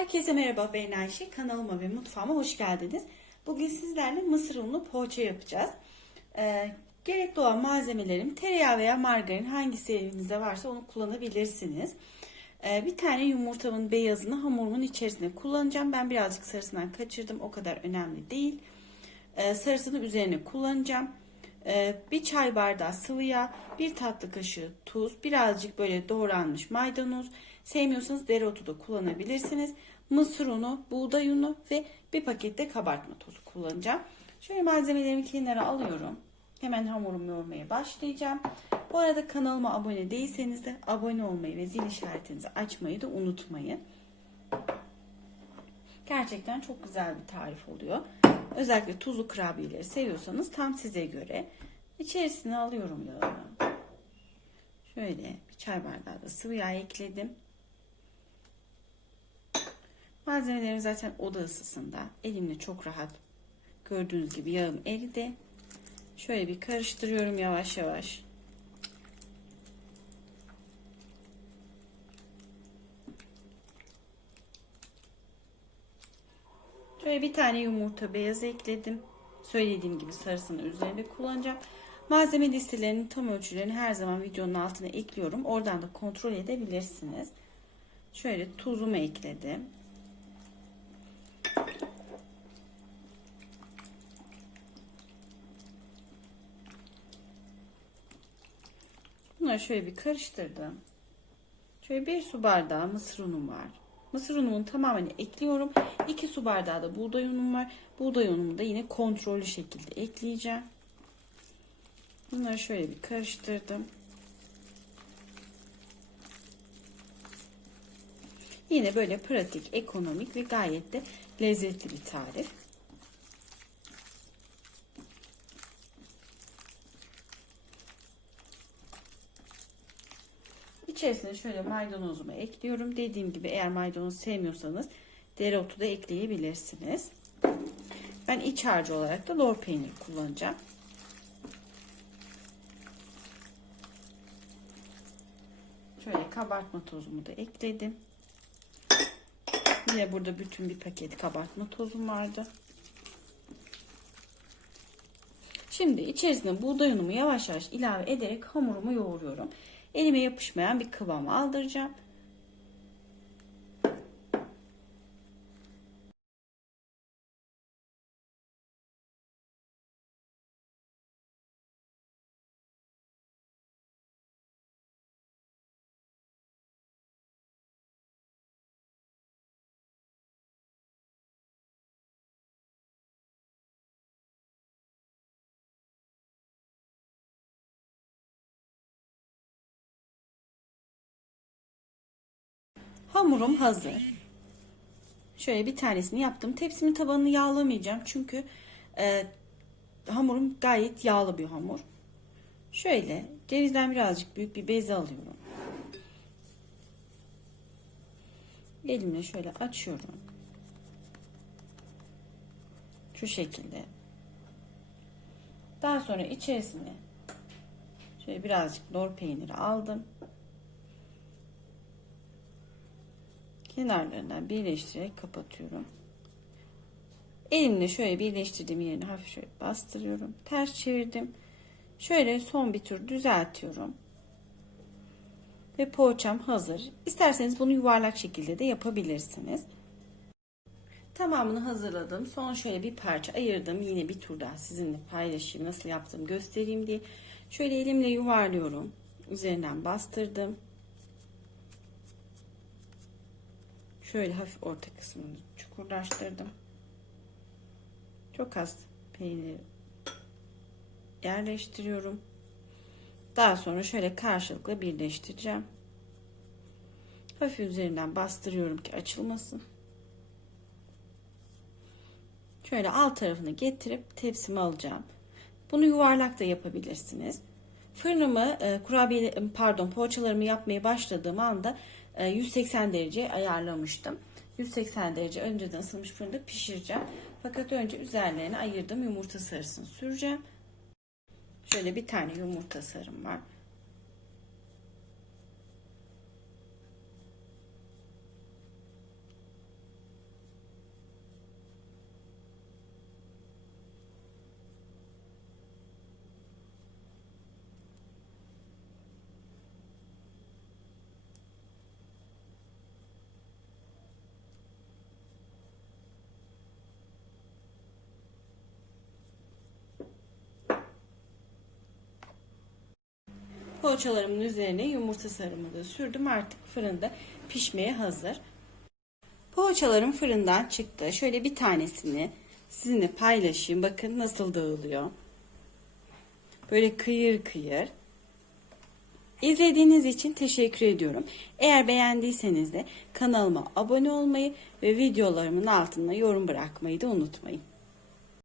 Herkese merhaba ben Ayşe. Kanalıma ve mutfağıma hoş geldiniz. Bugün sizlerle mısır unlu poğaça yapacağız. Ee, gerekli olan malzemelerim tereyağı veya margarin hangisi elinizde varsa onu kullanabilirsiniz. Ee, bir tane yumurtamın beyazını hamurumun içerisine kullanacağım. Ben birazcık sarısından kaçırdım. O kadar önemli değil. Ee, sarısını üzerine kullanacağım. Ee, bir çay bardağı sıvı yağ, bir tatlı kaşığı tuz, birazcık böyle doğranmış maydanoz. Sevmiyorsanız dereotu da kullanabilirsiniz. Mısır unu, buğday unu ve bir pakette kabartma tozu kullanacağım. Şöyle malzemelerimi kenara alıyorum. Hemen hamurumu yoğurmaya başlayacağım. Bu arada kanalıma abone değilseniz de abone olmayı ve zil işaretinizi açmayı da unutmayın. Gerçekten çok güzel bir tarif oluyor. Özellikle tuzlu kurabiyeleri seviyorsanız tam size göre. İçerisine alıyorum yağını. Şöyle bir çay bardağı da sıvı yağ ekledim. Malzemelerim zaten oda ısısında. Elimle çok rahat gördüğünüz gibi yağım eridi. Şöyle bir karıştırıyorum yavaş yavaş. Şöyle bir tane yumurta beyaz ekledim. Söylediğim gibi sarısını üzerinde kullanacağım. Malzeme listelerinin tam ölçülerini her zaman videonun altına ekliyorum. Oradan da kontrol edebilirsiniz. Şöyle tuzumu ekledim. Bunları şöyle bir karıştırdım. Şöyle bir su bardağı mısır unum var. Mısır unumun tamamını ekliyorum. 2 su bardağı da buğday unum var. Buğday unumu da yine kontrollü şekilde ekleyeceğim. Bunları şöyle bir karıştırdım. Yine böyle pratik, ekonomik ve gayet de lezzetli bir tarif. İçerisine şöyle maydanozumu ekliyorum. Dediğim gibi eğer maydanoz sevmiyorsanız dereotu da ekleyebilirsiniz. Ben iç harcı olarak da lor peynir kullanacağım. Şöyle kabartma tozumu da ekledim. Yine burada bütün bir paket kabartma tozum vardı. Şimdi içerisine buğday unumu yavaş yavaş ilave ederek hamurumu yoğuruyorum. Elime yapışmayan bir kıvam aldıracağım. Hamurum hazır. Şöyle bir tanesini yaptım. Tepsimin tabanını yağlamayacağım. Çünkü e, hamurum gayet yağlı bir hamur. Şöyle cevizden birazcık büyük bir bez alıyorum. Elimle şöyle açıyorum. Şu şekilde. Daha sonra içerisine şöyle birazcık lor peyniri aldım. Kenarlarından birleştirerek kapatıyorum. Elimle şöyle birleştirdiğim yerini hafif şöyle bastırıyorum. Ters çevirdim. Şöyle son bir tur düzeltiyorum. Ve poğaçam hazır. İsterseniz bunu yuvarlak şekilde de yapabilirsiniz. Tamamını hazırladım. Son şöyle bir parça ayırdım. Yine bir tur daha sizinle paylaşayım. Nasıl yaptım göstereyim diye. Şöyle elimle yuvarlıyorum. Üzerinden bastırdım. Şöyle hafif orta kısmını çukurlaştırdım. Çok az peynir yerleştiriyorum. Daha sonra şöyle karşılıklı birleştireceğim. Hafif üzerinden bastırıyorum ki açılmasın. Şöyle alt tarafını getirip tepsime alacağım. Bunu yuvarlak da yapabilirsiniz. Fırınımı e, kurabiye pardon poğaçalarımı yapmaya başladığım anda 180 e, derece ayarlamıştım. 180 derece önceden ısınmış fırında pişireceğim. Fakat önce üzerlerine ayırdım yumurta sarısını süreceğim. Şöyle bir tane yumurta sarım var. Poğaçalarımın üzerine yumurta sarımı da sürdüm. Artık fırında pişmeye hazır. Poğaçalarım fırından çıktı. Şöyle bir tanesini sizinle paylaşayım. Bakın nasıl dağılıyor. Böyle kıyır kıyır. İzlediğiniz için teşekkür ediyorum. Eğer beğendiyseniz de kanalıma abone olmayı ve videolarımın altına yorum bırakmayı da unutmayın.